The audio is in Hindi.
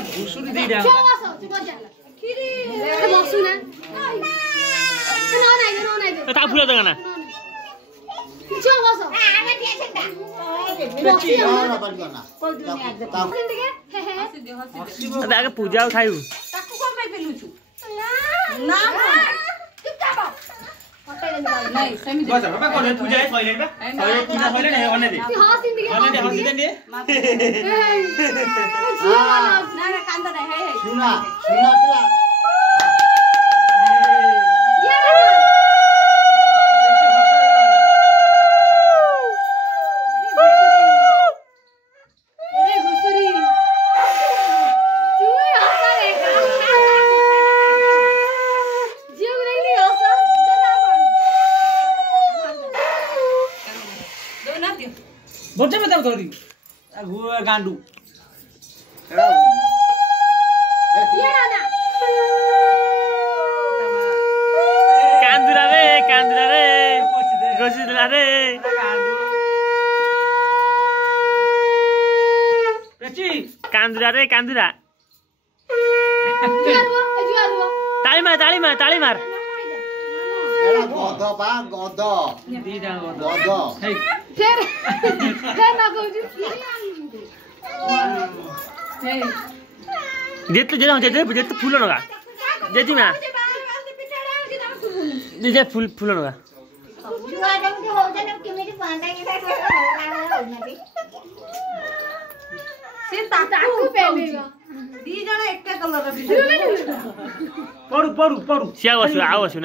घुसुरी दिरा ता फुला दगाना आगे पूजा उठायु नहीं सेमी बस बाबा कोने पूजा है टॉयलेट में टॉयलेट पूजा टॉयलेट है होने दे हंसी दे ना ना कांदा नहीं है सुना सुना पला बच्चे में तब धरी वो गांडू कांदुरा रे गोसिदला रे पेची कांदुरा रे कांदुरा ताली मार एड़ा गध बा गध दीदा गध फिर ना कहू जेत फूल नगा जेती मा जे फूल नगा से ताकू पहनेगा दी जण एकटा कलर पडु सिया आवासु